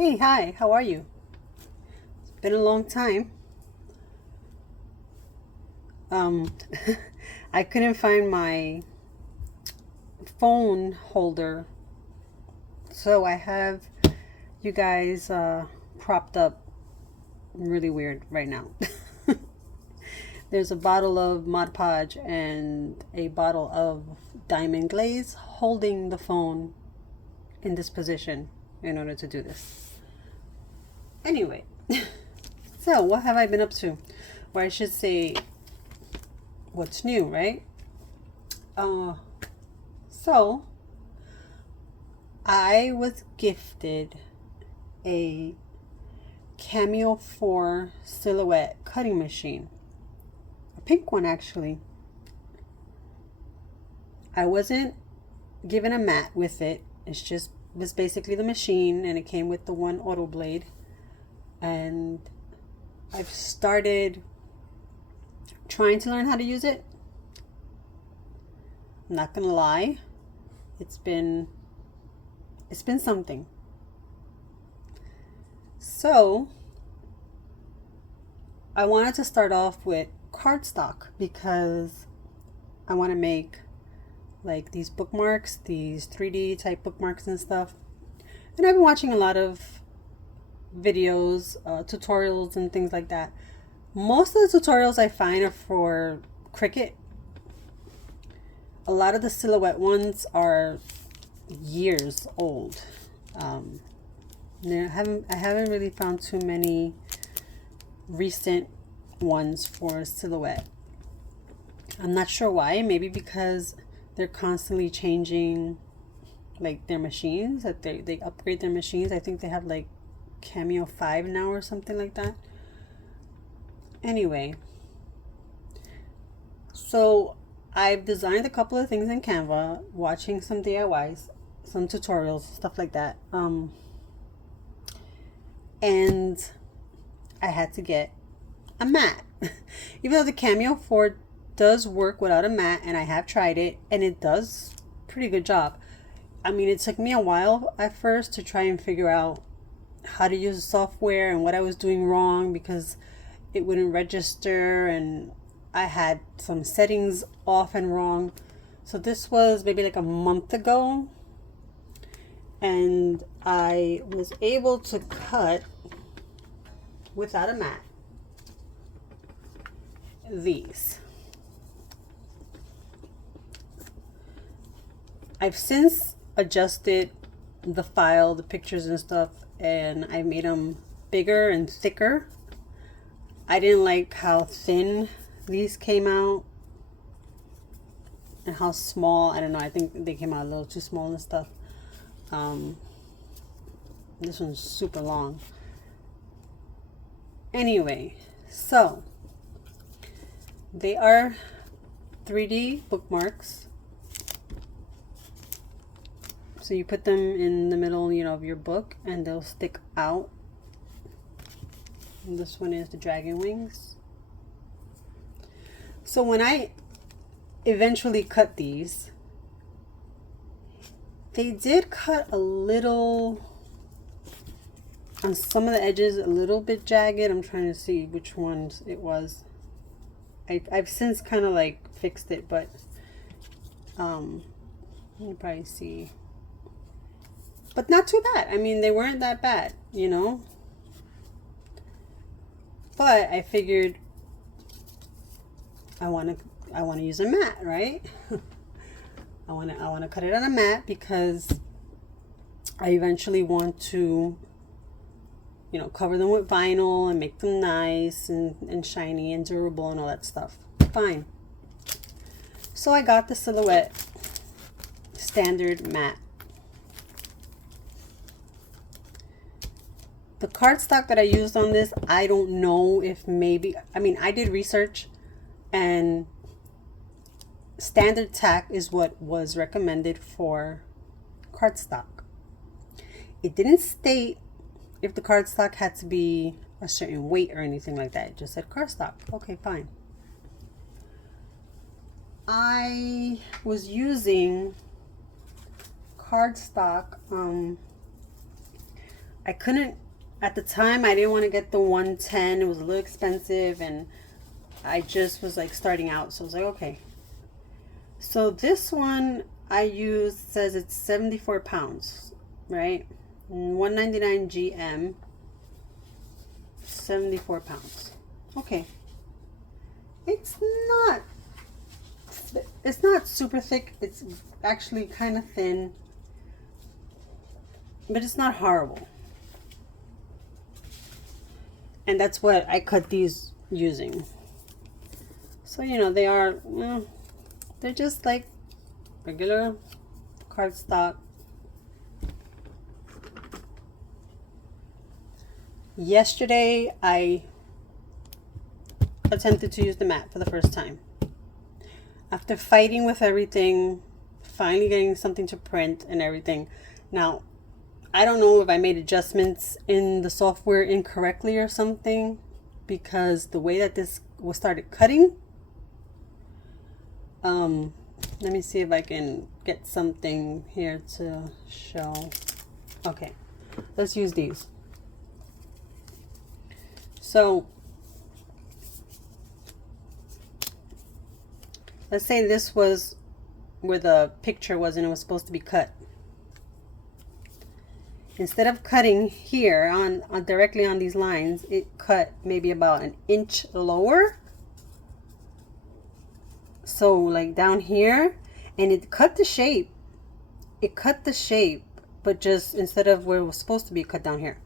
Hey, hi, how are you? It's been a long time. Um, I couldn't find my phone holder, so I have you guys propped up really weird right now. There's a bottle of Mod Podge and a bottle of Diamond Glaze holding the phone in this position in order to do this. Anyway, so what have I been up to? Or I should say, what's new, right? Uh, so I was gifted a Cameo 4 silhouette cutting machine, a pink one actually. I wasn't given a mat with it. It's just was basically the machine, and it came with the one auto blade. And I've started trying to learn how to use it. I'm not gonna lie, it's been something. So I wanted to start off with cardstock because I want to make like these bookmarks, these 3D type bookmarks and stuff. And I've been watching a lot of videos, tutorials and things like that. Most of the tutorials I find are for Cricut. A lot of the silhouette ones are years old. Um, I haven't really found too many recent ones for silhouette. I'm not sure why. Maybe because they're constantly changing like their machines, that they upgrade their machines. I think they have like Cameo 5 now or something like that. Anyway, so I've designed a couple of things in Canva, watching some DIYs, some tutorials, stuff like that. And I had to get a mat. Even though the Cameo 4 does work without a mat, and I have tried it, and it does pretty good job. I mean, it took me a while at first to try and figure out how to use the software and what I was doing wrong because it wouldn't register and I had some settings off and wrong. So this was maybe like a month ago, and I was able to cut without a mat these. I've since adjusted the file, the pictures and stuff, and I made them bigger and thicker. I didn't like how thin these came out and how small. I don't know, I think they came out a little too small and stuff. This one's super long. Anyway, so they are 3D bookmarks. So you put them in the middle, of your book, and they'll stick out. And this one is the dragon wings. So when I eventually cut these, they did cut a little on some of the edges, a little bit jagged. I'm trying to see which ones it was. I've since kind of like fixed it, but you can probably see. But not too bad. I mean, they weren't that bad, But I figured I want to use a mat, right? I want to cut it on a mat because I eventually want to cover them with vinyl and make them nice and shiny and durable and all that stuff. Fine. So I got the Silhouette standard mat. The cardstock that I used on this, I don't know if I did research, and standard tack is what was recommended for cardstock. It didn't state if the cardstock had to be a certain weight or anything like that. It just said cardstock. Okay, fine. I was using cardstock I couldn't, at the time, I didn't want to get the 110. It was a little expensive, and I just was like starting out. So I was like, okay. So this one I used says it's 74 pounds, right? 199 GM, 74 pounds. Okay. It's not, it's not super thick. It's actually kind of thin, but it's not horrible. And that's what I cut these using. So, you know, they are, well, they're just like regular cardstock. Yesterday, I attempted to use the mat for the first time. After fighting with everything, finally getting something to print and everything. Now, I don't know if I made adjustments in the software incorrectly or something, because the way that this was started cutting, let me see if I can get something here to show. Okay, let's use these. So let's say this was where the picture was and it was supposed to be cut. Instead of cutting here on directly on these lines, it cut maybe about an inch lower. So like down here, and it cut the shape. It cut the shape, but just instead of where it was supposed to be, cut down here.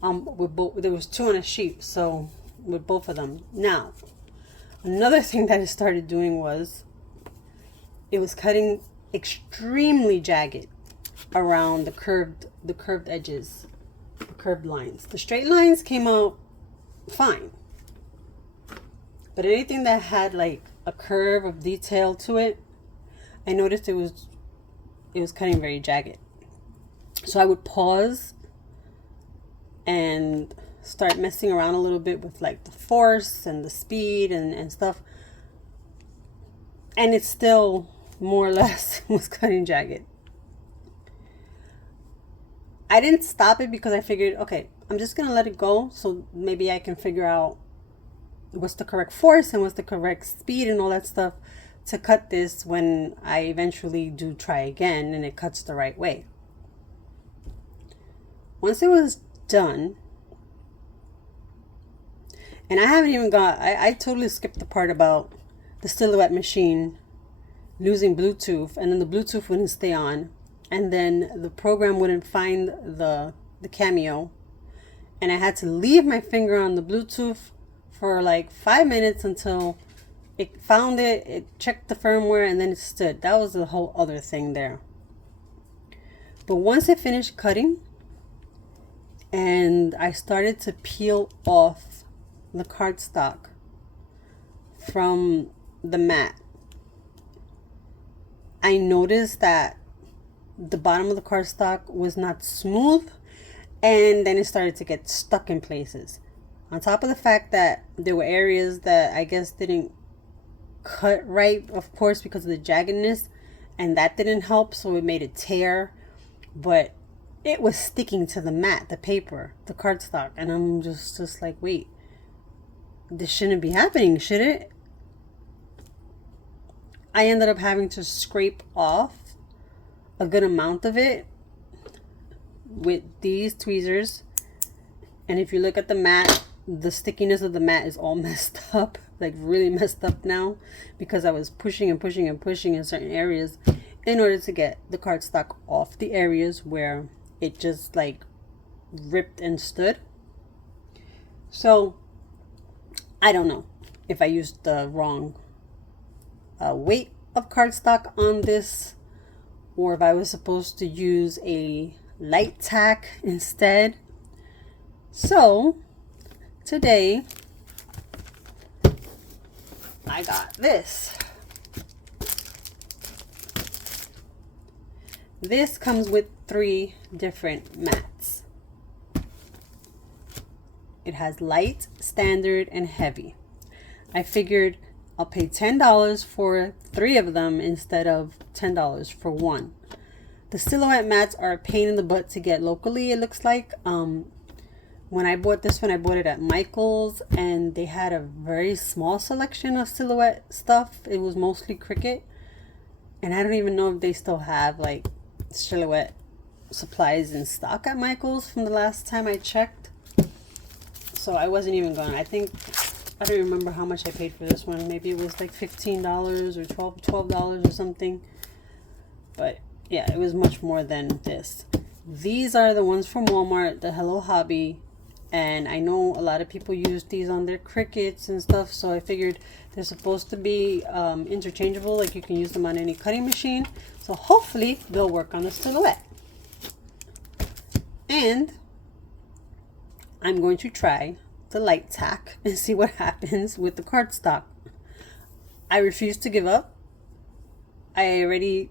With both, there was two on a sheet, so with both of them. Now, another thing that it started doing was it was cutting extremely jagged around the curved edges, the curved lines. The straight lines came out fine, but anything that had like a curve of detail to it, I noticed it was cutting very jagged. So I would pause and start messing around a little bit with like the force and the speed and stuff, and it still more or less was cutting jagged. I didn't stop it because I figured, okay, I'm just gonna let it go, so maybe I can figure out what's the correct force and what's the correct speed and all that stuff to cut this when I eventually do try again and it cuts the right way. Once it was done, and I haven't even got, I totally skipped the part about the silhouette machine losing Bluetooth, and then the Bluetooth wouldn't stay on, and then the program wouldn't find the Cameo, and I had to leave my finger on the Bluetooth for like 5 minutes until it found it, it checked the firmware, and then it stood. That was a whole other thing there. But once it finished cutting and I started to peel off the cardstock from the mat, I noticed that the bottom of the cardstock was not smooth, and then it started to get stuck in places. On top of the fact that there were areas that I guess didn't cut right, of course, because of the jaggedness, and that didn't help, so it made it tear. But it was sticking to the mat, the paper, the cardstock, and I'm just like, wait, this shouldn't be happening, should it? I ended up having to scrape off a good amount of it with these tweezers, and if you look at the mat, the stickiness of the mat is all messed up, like really messed up now, because I was pushing and pushing and pushing in certain areas in order to get the cardstock off the areas where it just like ripped and stood. So I don't know if I used the wrong weight of cardstock on this, or if I was supposed to use a light tack instead. So today I got this. This comes with 3 different mats. It has light, standard, and heavy. I figured I'll pay $10 for 3 of them instead of $10 for one. The silhouette mats are a pain in the butt to get locally, it looks like. When I bought this one, I bought it at Michael's, and they had a very small selection of silhouette stuff. It was mostly Cricut, and I don't even know if they still have like silhouette supplies in stock at Michael's from the last time I checked. So I wasn't even going. I don't remember how much I paid for this one. Maybe it was like $15 or $12 or something. But yeah, it was much more than this. These are the ones from Walmart, the Hello Hobby. And I know a lot of people use these on their Cricuts and stuff, so I figured they're supposed to be interchangeable, like you can use them on any cutting machine. So hopefully they'll work on a silhouette. And I'm going to try the light tack and see what happens with the cardstock. I refuse to give up. I already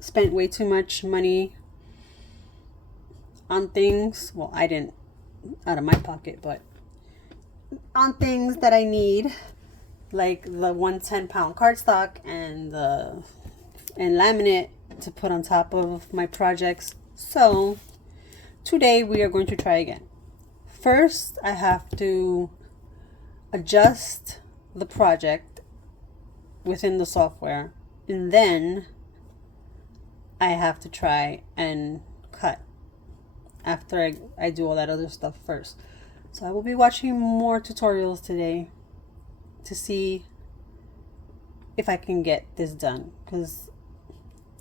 spent way too much money on things. Well, I didn't out of my pocket, but on things that I need, like the 110-pound cardstock and laminate to put on top of my projects. So today we are going to try again. First, I have to adjust the project within the software, and then I have to try and cut after I do all that other stuff first. So I will be watching more tutorials today to see if I can get this done, because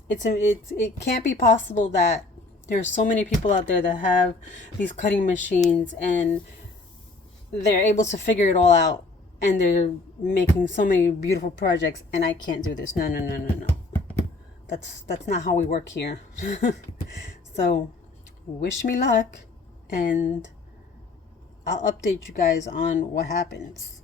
it can't be possible that there's so many people out there that have these cutting machines and they're able to figure it all out and they're making so many beautiful projects, and I can't do this. No. That's not how we work here. So wish me luck, and I'll update you guys on what happens.